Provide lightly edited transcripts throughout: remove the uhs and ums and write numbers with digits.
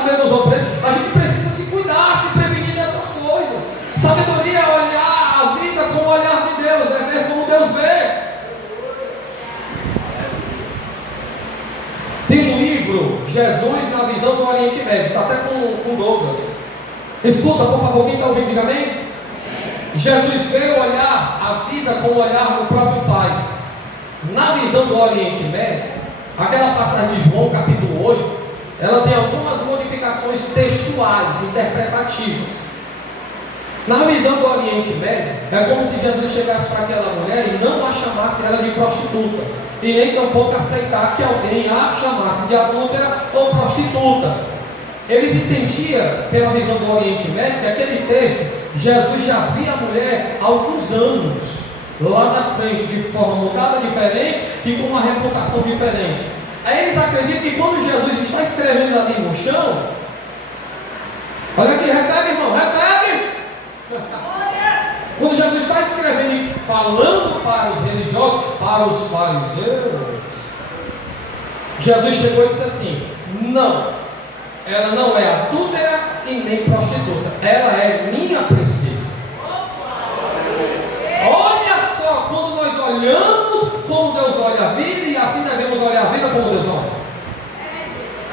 do mesmo opressores. A gente precisa se cuidar, se prevenir dessas coisas. Sabedoria é olhar a vida com o olhar de Deus, é ver como Deus vê. Tem um livro, Jesus na visão do Oriente Médio, está até com Douglas. Escuta, por favor, quem está ouvindo, diga amém. Jesus veio olhar a vida com o olhar do próprio Pai. Na visão do Oriente Médio, aquela passagem de João capítulo 8, ela tem algumas modificações textuais, interpretativas. Na visão do Oriente Médio, é como se Jesus chegasse para aquela mulher e não a chamasse ela de prostituta, e nem tampouco aceitar que alguém a chamasse de adúltera ou prostituta. Eles entendiam, pela visão do Oriente Médio, que aquele texto, Jesus já via a mulher há alguns anos, lá na frente, de forma mudada, diferente e com uma reputação diferente. Aí eles acreditam que quando Jesus está escrevendo ali no chão, olha aqui, recebe, irmão, recebe! Quando Jesus está escrevendo e falando para os religiosos, para os fariseus, Jesus chegou e disse assim: não, ela não é adúltera e nem prostituta, ela é minha princesa. Olha só, quando nós olhamos como Deus olha a vida, e assim devemos olhar a vida como Deus olha.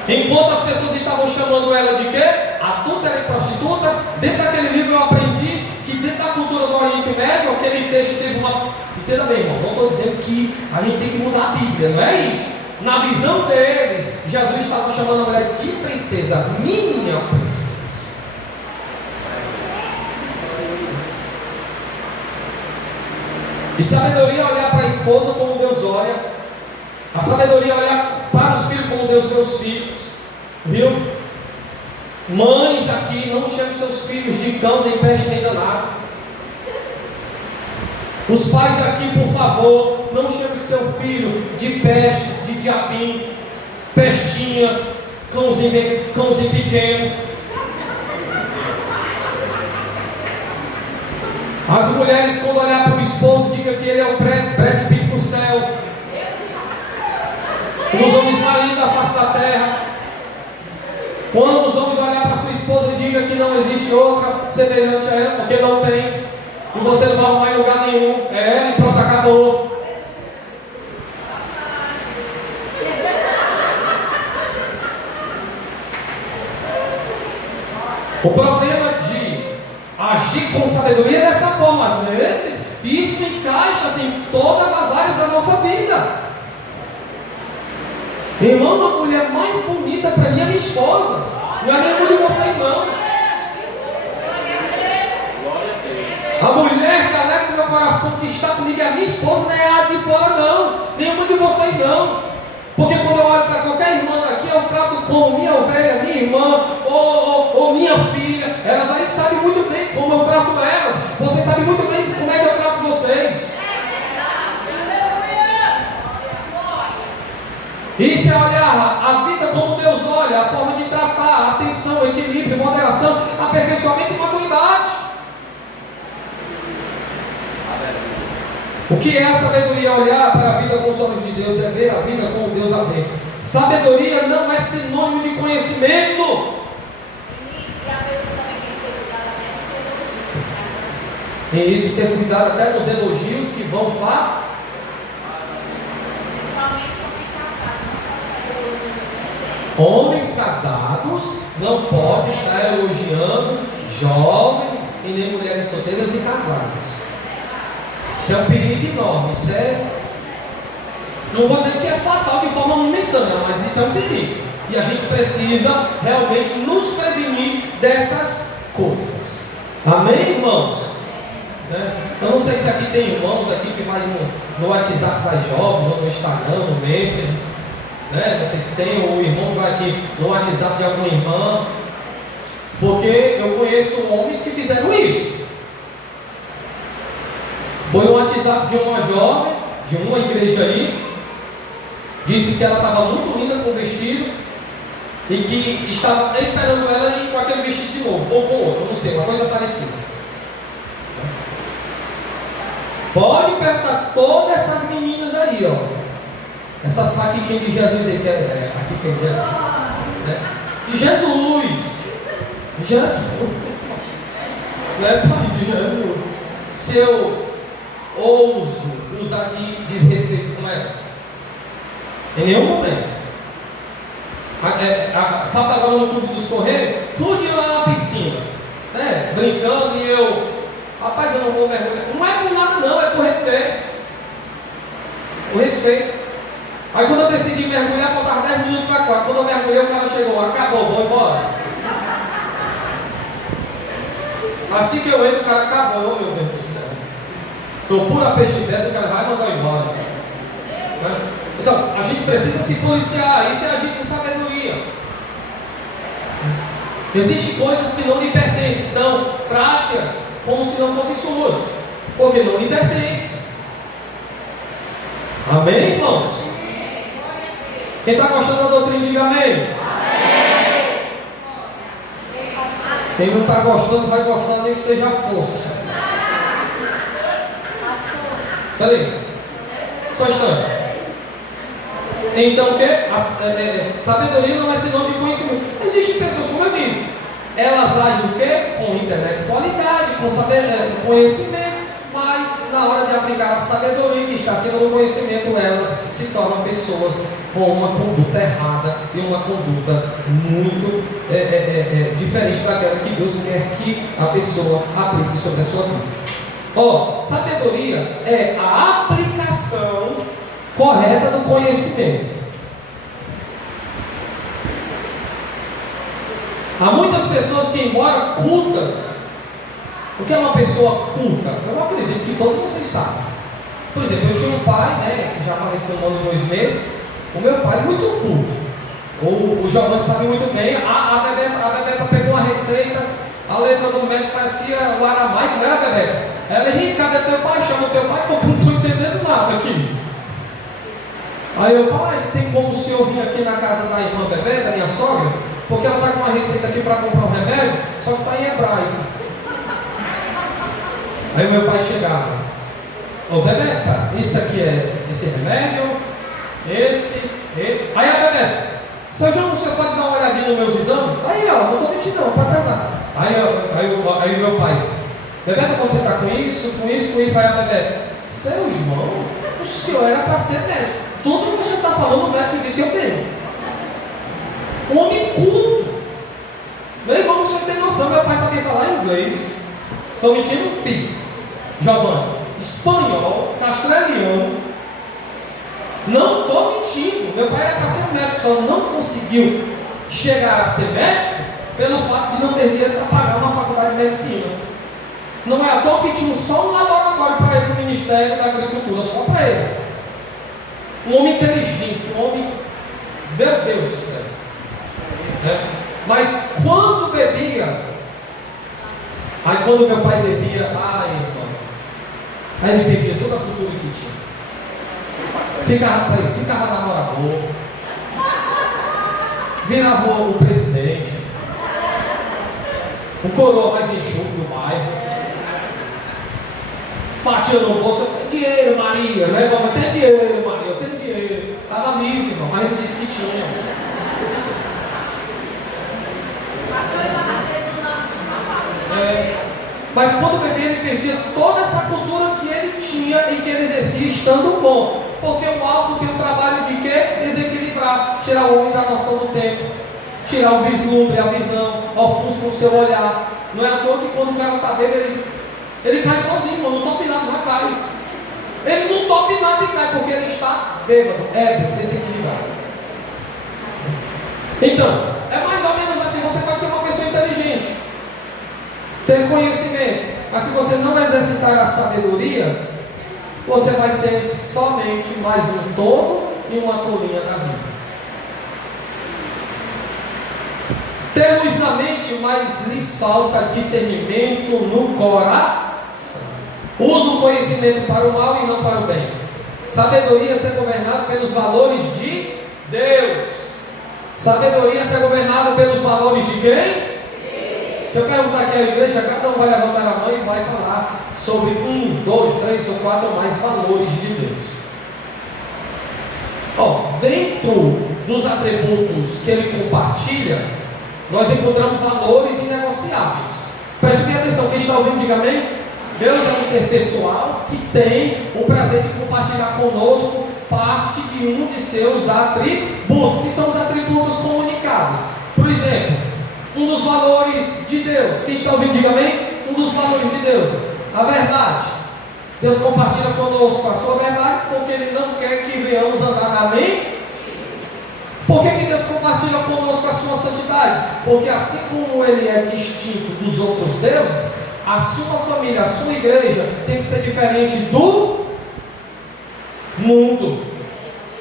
Enquanto as pessoas estavam chamando ela de quê? Adúltera e prostituta, dentro daquele livro eu aprendi que dentro da cultura do Oriente Médio, aquele texto teve uma... Entenda bem, irmão, não estou dizendo que a gente tem que mudar a Bíblia, não é isso. Na visão deles, Jesus estava chamando a mulher de princesa, minha princesa. E sabedoria é olhar para a esposa como Deus olha. A sabedoria é olhar para os filhos como Deus vê os filhos. Viu? Mães aqui, não chamem seus filhos de cão, nem peste, nem danado. Os pais aqui, por favor, não chamem seu filho de peste, de diabinho, pestinha, cãozinho pequeno. As mulheres, quando olhar para o esposo, digam que ele é o Brad Pitt do céu. Os homens mais lindos da face da terra. Quando os homens olhar para sua esposa, diga que não existe outra semelhante a ela, porque não tem. E você não vai arrumar em lugar nenhum. É ela e pronto, acabou. O problema de agir com sabedoria é dessa forma, às vezes, e isso encaixa assim, em todas as áreas da nossa vida. Irmão, a mulher mais bonita para mim é minha esposa, não é nenhuma de vocês não. A mulher que alegra o meu coração, que está comigo, é a minha esposa, não é a de fora não, nenhuma de vocês não. Porque quando eu olho para qualquer irmã daqui, eu trato como minha ovelha, minha irmã, ou minha filha. Elas aí sabem muito bem como eu trato elas. Vocês sabem muito bem como é que eu trato vocês. Isso é olhar a vida como Deus olha, a forma de tratar, atenção, equilíbrio, moderação, aperfeiçoamento e maturidade. O que é a sabedoria? Olhar para a vida com os olhos de Deus, é ver a vida como Deus a vê. Sabedoria não é sinônimo de conhecimento. E isso, ter cuidado até nos elogios que vão falar. Homens casados não podem estar elogiando jovens e nem mulheres solteiras e casadas. Isso é um perigo enorme. Isso é, não vou dizer que é fatal de forma momentânea, mas isso é um perigo. E a gente precisa realmente nos prevenir dessas coisas. Amém, irmãos? Eu não sei se aqui tem irmãos aqui que vai no WhatsApp das jovens, ou no Instagram, no Messenger, né? Vocês têm, ou o irmão vai aqui no WhatsApp de alguma irmã, porque eu conheço homens que fizeram isso. Foi no WhatsApp de uma jovem, de uma igreja aí, disse que ela estava muito linda com o vestido e que estava esperando ela ir com aquele vestido de novo, ou com outro, não sei, uma coisa parecida. Pode perguntar todas essas meninas aí, ó. Essas paquitinhas de Jesus aí, que é a paquitinha de Jesus, né? De Jesus. De Jesus. Não é de Jesus. Se eu ouso usar de desrespeito com elas, em nenhum momento. Sabe agora no clube dos Correios? Tudo ia lá na piscina, né? Brincando, e eu, rapaz, eu não vou mergulhar. Não é por nada não, é por respeito. Por respeito. Aí quando eu decidi mergulhar, faltava 10 minutos para 4. Quando eu mergulhei, o cara chegou, acabou, vou embora. Assim que eu entro, o cara acabou, meu Deus do céu. Estou pura peixe beta, o cara vai mandar embora. Né? Então, a gente precisa se policiar, isso é agir com sabedoria. Existem coisas que não lhe pertencem, então trate-as como se não fossem suas, porque não lhe pertencem. Amém, irmãos? Quem está gostando da doutrina, diga amém. Quem não está gostando, vai gostar, nem que seja a força. Peraí, só um instante. Então o que? Sabedoria não é sinônimo de conhecimento. Existem pessoas, como eu disse, elas agem o quê? Com intelectualidade, com conhecimento, mas na hora de aplicar a sabedoria que está acima do conhecimento, elas se tornam pessoas com uma conduta errada e uma conduta muito diferente daquela que Deus quer que a pessoa aplique sobre a sua vida. Sabedoria é a aplicação correta do conhecimento. Há muitas pessoas que, embora cultas, o que é uma pessoa culta? Eu acredito que todos vocês sabem. Por exemplo, eu tinha um pai, né, que já faleceu há 1 ano e 2 meses. O meu pai é muito culto. O Giovanni sabe muito bem. A Bebeta pegou uma receita, a letra do médico parecia o aramaico, não era a Bebeta. Ela disse: cadê teu pai? Chama teu pai, porque eu não estou entendendo nada aqui. Aí eu, pai, tem como o senhor vir aqui na casa da irmã Bebê, da minha sogra? Porque ela está com uma receita aqui para comprar um remédio, só que está em hebraico. Aí meu pai chegava: ô Bebeta, isso aqui é esse remédio, esse. Aí a Bebê: seu João, o senhor pode dar uma olhadinha nos meus exames? Aí ó, não estou mentindo não, pode perguntar. Aí meu pai: Bebeta, você está com isso. Aí a Bebê: seu João, o senhor era para ser médico. Tudo que você está falando, o médico diz que eu tenho. Um homem culto. Meu irmão, você tem noção, meu pai sabia falar inglês. Estou mentindo, filho? Giovanni, espanhol, castelhano. Não estou mentindo. Meu pai era para ser médico, só não conseguiu chegar a ser médico pelo fato de não ter dinheiro para pagar uma faculdade de medicina. Não é à toa que tinha só um laboratório para ele no Ministério da Agricultura, só para ele. Um homem inteligente, um homem, meu Deus do céu. Mas quando bebia, aí quando meu pai bebia, irmão, aí ele perdia toda a cultura que tinha. Ficava namorador, virava o presidente, o coroa mais enxuto do bairro. Batia no bolso: eu tenho dinheiro, Maria, né? Mamãe, tem dinheiro, Maria, eu tenho dinheiro. Estava nisso, irmão, mas ele disse que tinha. Mas quando bebia, ele perdia toda essa cultura que ele tinha e que ele exercia estando bom. Porque o álcool tem um trabalho de quê? Desequilibrar, tirar o homem da noção do tempo, tirar o vislumbre, a visão, ofusca o seu olhar. Não é à toa que quando o cara está bêbado, ele cai sozinho, mano, não tope nada, já cai. Ele não tope nada e cai, porque ele está bêbado, ébrio, desequilibrado. Então, é mais ou menos assim. Você pode ser uma pessoa inteligente, ter conhecimento, mas se você não exercitar a sabedoria, você vai ser somente mais um tolo e uma tolinha da vida. Ter luz na mente, mas lhes falta discernimento no coração. Usa o conhecimento para o mal e não para o bem. Sabedoria é ser governado pelos valores de Deus. Sabedoria é ser governado pelos valores de quem? Se eu perguntar aqui à igreja, cada um vai levantar a mão e vai falar sobre 1, 2, 3 ou 4 ou mais valores de Deus. Dentro dos atributos que ele compartilha, nós encontramos valores inegociáveis. Preste bem atenção, quem está ouvindo, diga amém. Deus é um ser pessoal que tem o prazer de compartilhar conosco parte de um de seus atributos, que são os atributos comunicados. Por exemplo, um dos valores de Deus, quem está ouvindo, diga amém. Um dos valores de Deus, a verdade. Deus compartilha conosco a sua verdade, porque Ele não quer que venhamos andar na mentira. Por que Deus compartilha conosco a sua santidade? Porque assim como Ele é distinto dos outros deuses, a sua família, a sua igreja tem que ser diferente do mundo.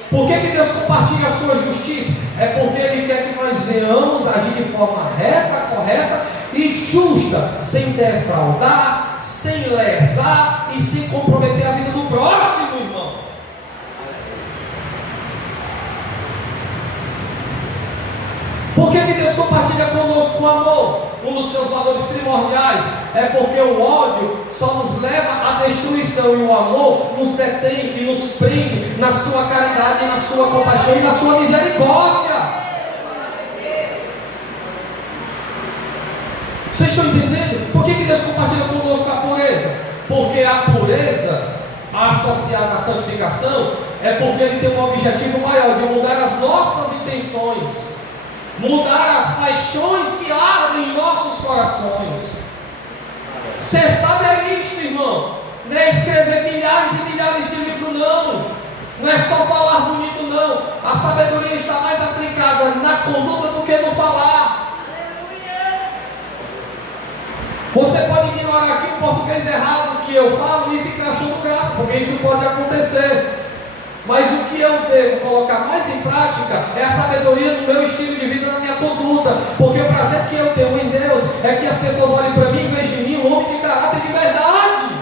Por que Deus compartilha a sua justiça? É porque Ele quer que nós venhamos agir de forma reta, correta e justa, sem defraudar, sem lesar e sem comprometer a vida do próximo, irmão. Por que Deus compartilha conosco o amor? Um dos seus valores primordiais é porque o ódio só nos leva à destruição e o amor nos detém e nos prende na sua caridade, na sua compaixão e na sua misericórdia. Vocês estão entendendo? Por que Deus compartilha conosco a pureza? Porque a pureza associada à santificação é porque Ele tem um objetivo maior de mudar as nossas intenções, mudar as paixões que ardem em nossos corações. Você sabe é isto, irmão. Não é escrever milhares e milhares de livros, não. Não é só falar bonito, não. A sabedoria está mais aplicada na conduta do que no falar. Você pode ignorar aqui o português errado que eu falo e ficar achando graça, porque isso pode acontecer. Mas o que eu devo colocar mais em prática é a sabedoria do meu estilo de vida, na minha conduta. Porque o prazer que eu tenho em Deus é que as pessoas olhem para mim e vejam em mim um homem de caráter de verdade.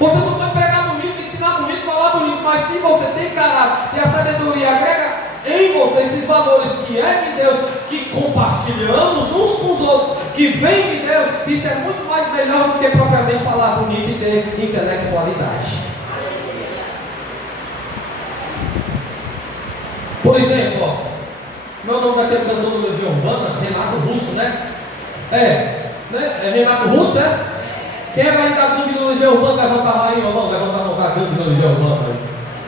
Você não pode pregar bonito, ensinar bonito, falar bonito, mas se você tem caráter e a sabedoria agrega em você esses valores que é de Deus, que compartilhamos uns com os outros, que vem de Deus, isso é muito mais melhor do que propriamente falar bonito e ter intelectualidade. Por exemplo, ó, meu nome daquele cantor do Legião Urbana, Renato Russo, né? É Renato Russo, é? Quem era aí da gangue do Legião Urbana, levantava aí, irmão, levanta a mão da gangue do Legião Urbana aí.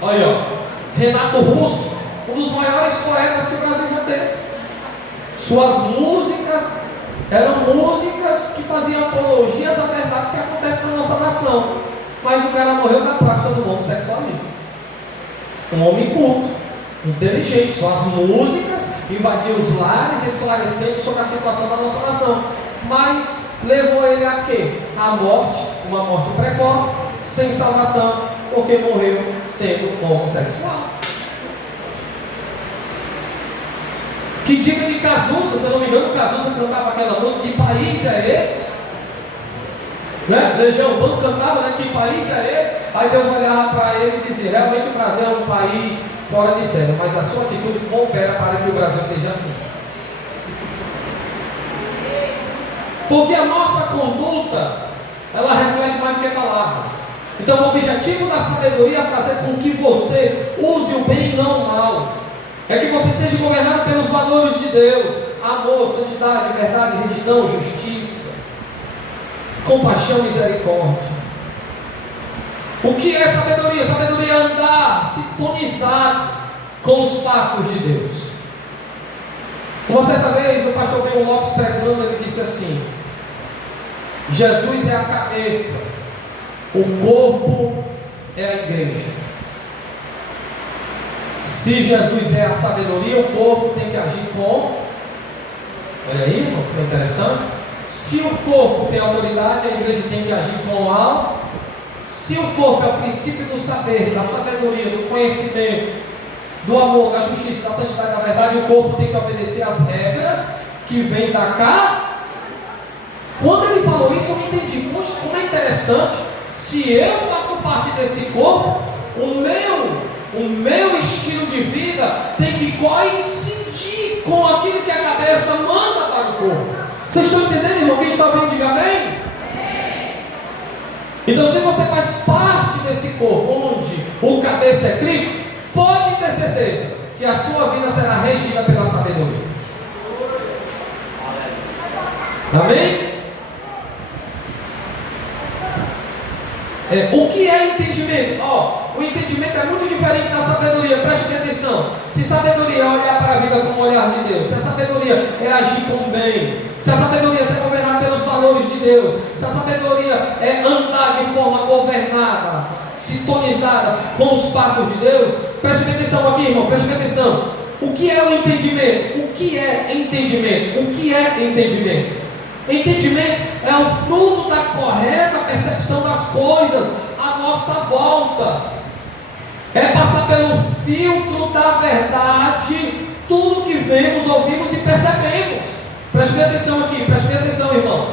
Olha aí, ó, Renato Russo, um dos maiores poetas que o Brasil já teve. Suas músicas eram músicas que faziam apologias a verdades que acontecem na nossa nação. Mas o cara morreu na prática do homossexualismo. Um homem culto, inteligente. Suas músicas invadiam os lares, esclarecendo sobre a situação da nossa nação. Mas levou ele a quê? A morte, uma morte precoce, sem salvação, porque morreu sendo homossexual. Que diga de Cazuza, se eu não me engano, Cazuza cantava aquela música, que país é esse? Né? Legião Urbana cantava, né? Que país é esse? Aí Deus olhava para ele e dizia, realmente o Brasil é um país fora de série, mas a sua atitude coopera para que o Brasil seja assim. Porque a nossa conduta, ela reflete mais do que palavras. Então o objetivo da sabedoria é fazer com que você use o bem e não o mal. É que você seja governado pelos valores de Deus: amor, santidade, verdade, retidão, justiça, compaixão, misericórdia. O que é sabedoria? Sabedoria é andar sintonizado com os passos de Deus. Uma certa vez o pastor Bento Lopes pregando, ele disse assim: Jesus é a cabeça, o corpo é a igreja. Se Jesus é a sabedoria, o corpo tem que agir com. Olha aí, irmão, que interessante. Se o corpo tem autoridade, a igreja tem que agir com a. Se o corpo é o princípio do saber, da sabedoria, do conhecimento, do amor, da justiça, da santidade, da verdade, o corpo tem que obedecer às regras que vêm da cá. Quando ele falou isso, eu entendi. Poxa, como é interessante. Se eu faço parte desse corpo, o meu estilo de vida tem que coincidir com aquilo que a cabeça manda para o corpo. Vocês estão entendendo, irmão? Quem está ouvindo, diga amém? Então, se você faz parte desse corpo, onde o cabeça é Cristo, pode ter certeza que a sua vida será regida pela sabedoria. Amém? O que é entendimento? O entendimento é muito diferente da sabedoria. Preste atenção. Se sabedoria é olhar para a vida com o olhar de Deus, se a sabedoria é agir com o bem, se a sabedoria é ser governada pelos valores de Deus, se a sabedoria é andar de forma governada, sintonizada com os passos de Deus, preste atenção aqui, irmão, preste atenção. O que é o entendimento? O que é entendimento? O que é entendimento? Entendimento é o fruto da correta percepção das coisas à nossa volta. É passar pelo filtro da verdade tudo que vemos, ouvimos e percebemos. Preste atenção aqui, preste atenção, irmãos.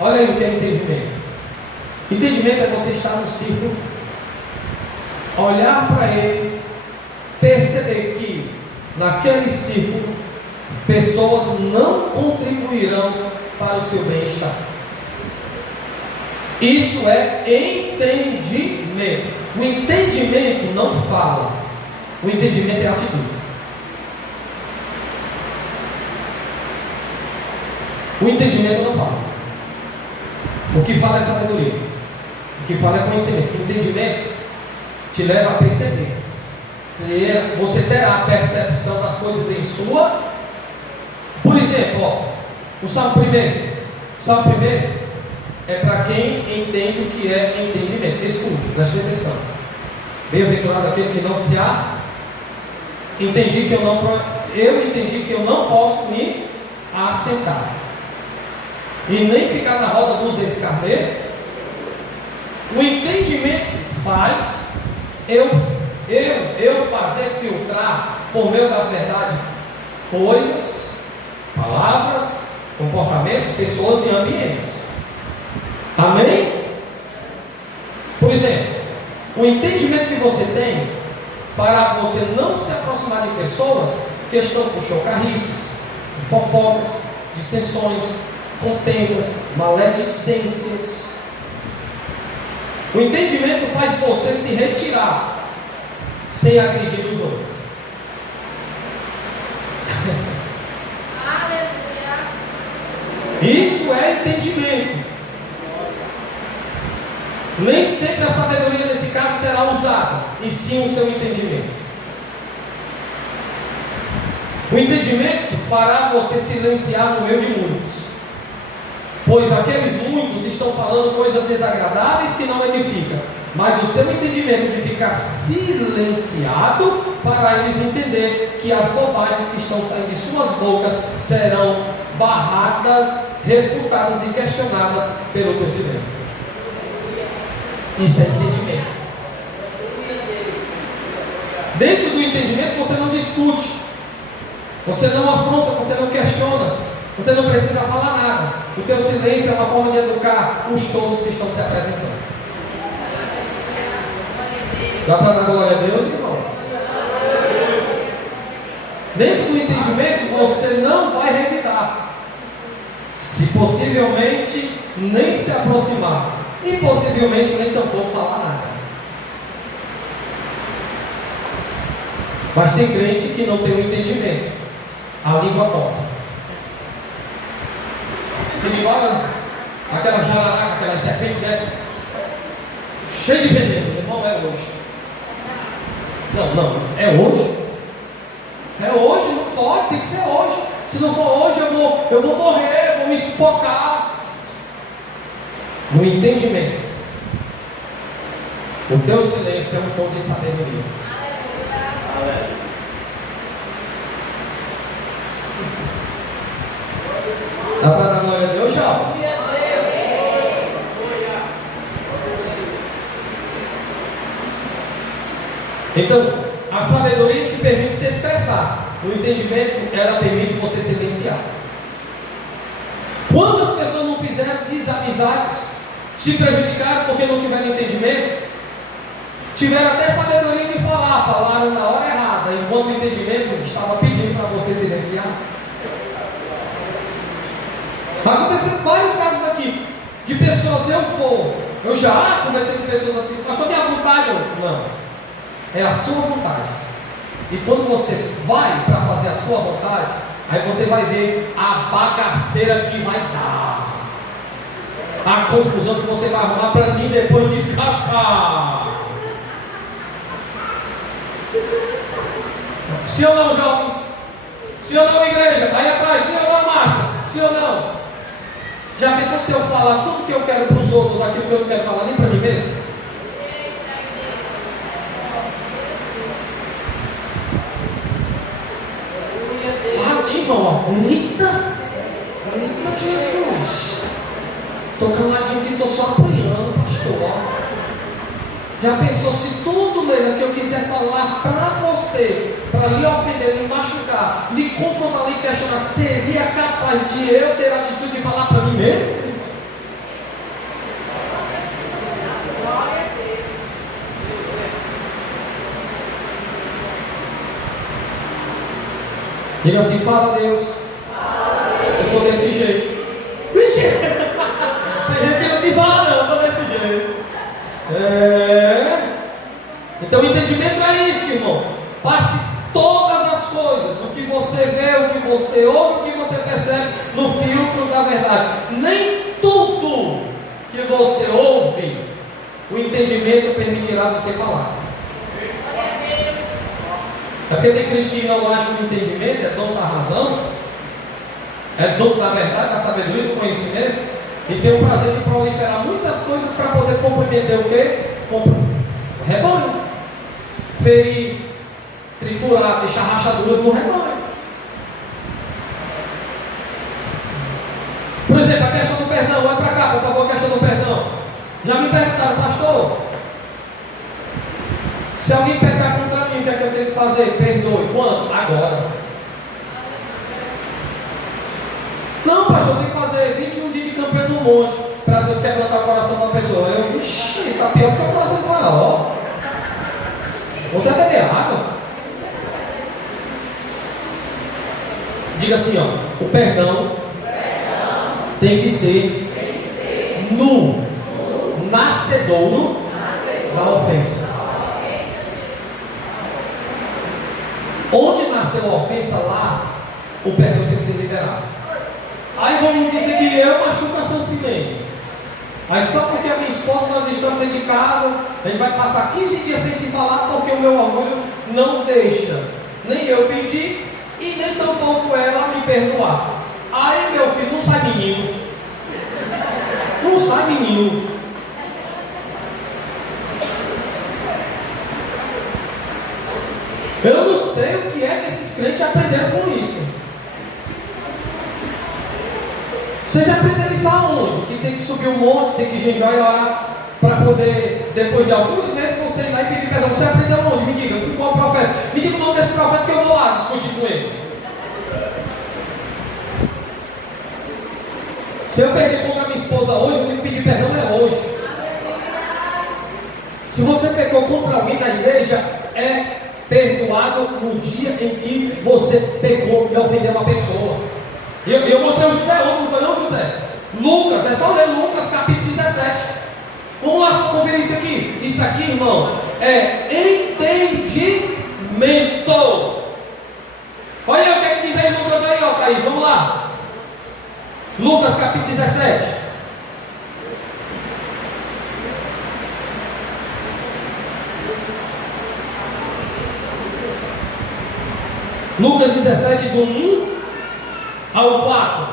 Olha aí o que é entendimento. Entendimento é você estar no círculo, olhar para ele, perceber que naquele círculo pessoas não contribuirão para o seu bem-estar. Isso é entendimento. O entendimento não fala, o entendimento é atitude. O entendimento não fala. O que fala é sabedoria. O que fala é conhecimento. O entendimento te leva a perceber. Você terá a percepção das coisas em sua. Por exemplo, o Salmo 1. O Salmo 1 é para quem entende o que é entendimento. Escute, preste atenção. Bem-aventurado aquele que não se há. Eu entendi que eu não posso me assentar e nem ficar na roda dos escarneiros. O entendimento faz eu fazer filtrar por meio das verdades coisas, palavras, comportamentos, pessoas e ambientes. Amém? Por exemplo, o entendimento que você tem fará você não se aproximar de pessoas que estão com chocarrices, fofocas, dissensões, contendas, maledicências. O entendimento faz você se retirar sem agredir os outros. Isso é entendimento. Nem sempre a sabedoria nesse caso será usada, e sim o seu entendimento. O entendimento fará você silenciar no meio de muitos, pois aqueles muitos estão falando coisas desagradáveis que não edificam, mas o seu entendimento de ficar silenciado fará eles entender que as bobagens que estão saindo de suas bocas serão barradas, refutadas e questionadas pelo teu silêncio. Isso é entendimento. Dentro do entendimento você não discute, você não afronta, você não questiona, você não precisa falar nada. O teu silêncio é uma forma de educar os tolos que estão se apresentando. Dá para dar glória a Deus, irmão? Dentro do entendimento você não vai revidar, se possivelmente nem se aproximar, e possivelmente nem tampouco falar nada. Mas tem crente que não tem o entendimento, a língua coça. Fica igual aquela jararaca, aquela serpente, né? Cheio de veneno. Meu irmão, é hoje. Não, é hoje. É hoje, não pode, tem que ser hoje. Se não for hoje, eu vou morrer, vou me sufocar. No entendimento, o teu silêncio é um tom de sabedoria. Dá para dar glória a Deus, jovens? Então, a sabedoria te permite se expressar. O entendimento, ela permite você silenciar. Quantas pessoas não fizeram desamizades, se prejudicaram porque não tiveram entendimento? Tiveram até sabedoria de falar, falaram na hora errada, enquanto o entendimento estava pedindo para você silenciar. Aconteceram vários casos aqui, de pessoas, eu já conversei com pessoas assim, pastor, minha vontade, não, é a sua vontade. E quando você vai para fazer a sua vontade, Aí você vai ver a bagaceira que vai dar, a confusão que você vai arrumar para mim depois descascar. Sim ou não, jovens? Sim ou não, igreja? Aí atrás, sim ou não, massa? Sim ou não? Já pensou se eu falar tudo que eu quero para os outros, aquilo que eu não quero falar nem para mim mesmo? Assim, irmão, eita Jesus, estou caladinho que estou só apanhando, pastor. Já pensou se tudo, Leila, que eu quiser falar para você, para lhe ofender, lhe machucar, lhe confrontar, lhe questionar, seria capaz de eu ter a atitude de falar para mim mesmo? Diga assim, fala Deus. Eu estou desse jeito. Vixe! Tem gente que não quis falar não, eu estou desse jeito. Então o entendimento é isso, irmão. Passe todas as coisas, o que você vê, o que você ouve, o que você percebe, no filtro da verdade. Nem tudo que você ouve, o entendimento permitirá você falar. É porque tem crente que não acha que o entendimento é dono da razão, é dono da verdade, da sabedoria, do conhecimento, e tem o prazer de proliferar muitas coisas para poder compreender o quê? O rebanho. Ferir, triturar, deixar rachaduras no rebanho. Por exemplo, a questão do perdão. Olha para cá, por favor, a questão do perdão. Já me perguntaram, pastor, se alguém pecar contra mim, o que é que eu tenho que fazer? Perdoe. Quando? Agora. Não, pastor, eu tenho que fazer 21 dias de campanha no monte para Deus quebrantar o coração da pessoa. Eu, vixi, está pior do que o coração do faraó. Vou até beber água. Diga assim, ó, o perdão tem que ser no nascedouro da ofensa. Onde nasceu a ofensa, lá o perdão tem que ser liberado. Aí vamos dizer que eu machuco a Francilene. Aí só porque a minha esposa, nós estamos dentro de casa, a gente vai passar 15 dias sem se falar porque o meu orgulho não deixa nem eu pedir e nem tampouco ela me perdoar. Aí meu filho, não sai menino. Não sai menino. Eu não sei o que é que esses crentes aprenderam com isso. Vocês aprenderam isso aonde? Que tem que subir um monte, tem que jejuar e orar para poder, depois de alguns meses, você ir lá e pedir perdão. Você aprendeu onde? Me diga, com qual profeta? Me diga o nome desse profeta que eu vou lá discutir com ele. Se eu peguei contra minha esposa hoje, eu tenho que pedir perdão hoje. Se você pecou contra alguém da igreja, é perdoado no dia em que você pecou e ofendeu uma pessoa. Eu mostrei o José ontem, não foi não, José? Lucas, é só ler Lucas capítulo 17. Vamos lá só conferir isso aqui. Isso aqui, irmão, é entendimento. Olha o que é que diz aí Lucas aí, ó, Thaís, vamos lá. Lucas capítulo 17. Lucas 17, do 1 ao 4.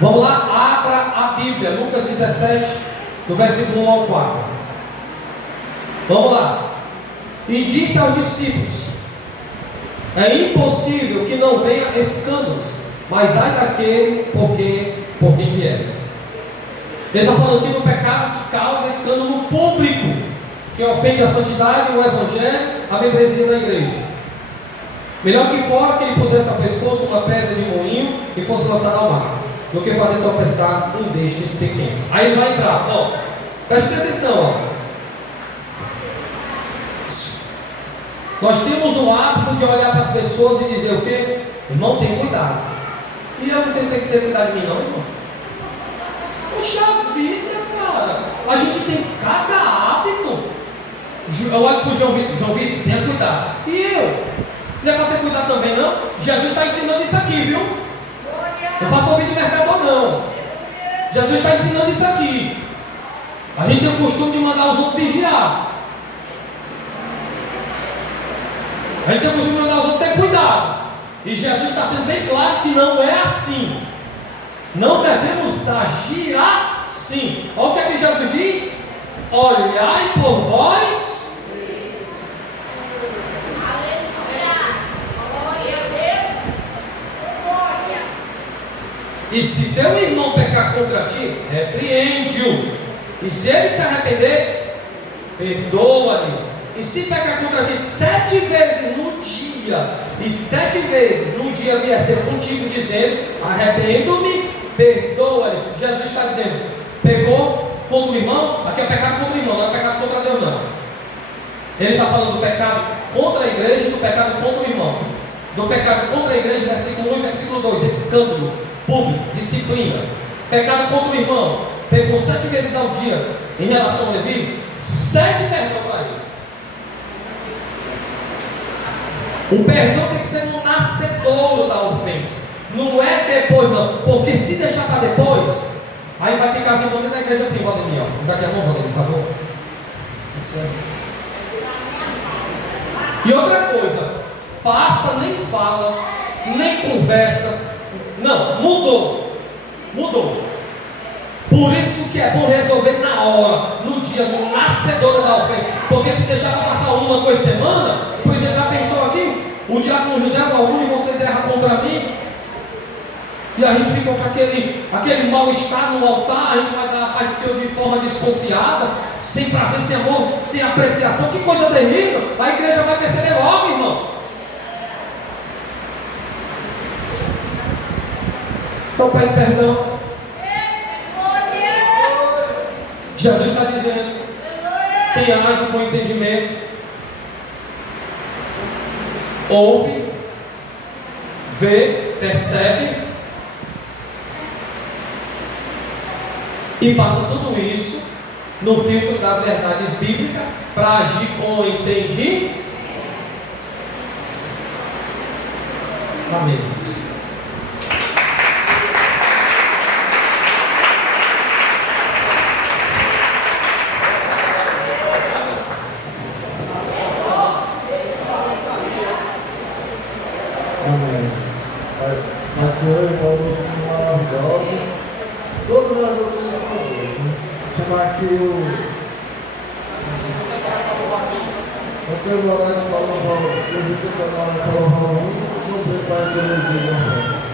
Vamos lá, abra a Bíblia. Lucas 17, do versículo 1 ao 4. Vamos lá. E disse aos discípulos: é impossível que não venha escândalos, mas ai daquele por quem vier. Ele está falando aqui do pecado que causa escândalo público, que ofende a santidade, o evangelho, a membresia da igreja. Melhor que fora que ele pusesse ao pescoço uma pedra de moinho e fosse lançado ao mar, do que fazer tropeçar um destes pequenos. Aí ele vai entrar, ó, preste atenção, ó. Nós temos o hábito de olhar para as pessoas e dizer o quê? Irmão, tem cuidado. E eu não tenho que ter cuidado de mim não, irmão. Puxa vida, cara. A gente tem cada hábito. Eu olho para o João Vitor, tenha cuidado. E eu? Não é para ter cuidado também, não? Jesus está ensinando isso aqui, viu? Não faça ouvido de mercador, não. Jesus está ensinando isso aqui. A gente tem o costume de mandar os outros vigiar. A gente tem o costume de mandar os outros ter cuidado. E Jesus está sendo bem claro que não é assim. Não devemos agir assim. Olha o que é que Jesus diz: olhai por vós. E se teu irmão pecar contra ti, repreende-o. E se ele se arrepender, perdoa-lhe. E se pecar contra ti 7 vezes no dia, e 7 vezes no dia vier ter contigo dizendo: arrependo-me, perdoa-lhe. Jesus está dizendo: pecou contra o irmão, aqui é pecado contra o irmão, não é pecado contra Deus, não. Ele está falando do pecado contra a igreja e do pecado contra o irmão. Do pecado contra a igreja, versículo 1 e versículo 2, escândalo público, disciplina. Pecado contra o irmão, pecou 7 vezes ao dia em relação ao Levi, 7 perdão para ele. O perdão tem que ser no nascedouro da ofensa, não é depois, não, porque se deixar para depois, aí vai ficar assim, dentro da igreja assim: Valdemir, daqui a pouco, Valdemir, por favor. E outra coisa, passa, nem fala, nem conversa. Não, mudou. Por isso que é bom resolver na hora, no dia, no nascedor da ofensa. Porque se deixar para passar 1, 2 semanas, por exemplo, já pensou aqui? O diácono José, algum de vocês erra contra mim, e a gente fica com aquele mal-estar no altar, a gente vai dar a paz do Senhor de forma desconfiada, sem prazer, sem amor, sem apreciação. Que coisa terrível! A igreja vai perceber logo, irmão. Então pede perdão. Jesus está dizendo: quem age com entendimento, ouve, vê, percebe e passa tudo isso no filtro das verdades bíblicas para agir com entendimento. Amém. A senhora é uma doutrina maravilhosa. Todas as doutrinas são boas, né? Chamar aqui Antônio Moraes falou para o presidente Antônio Moraes falou para o João Pedro para a teologia.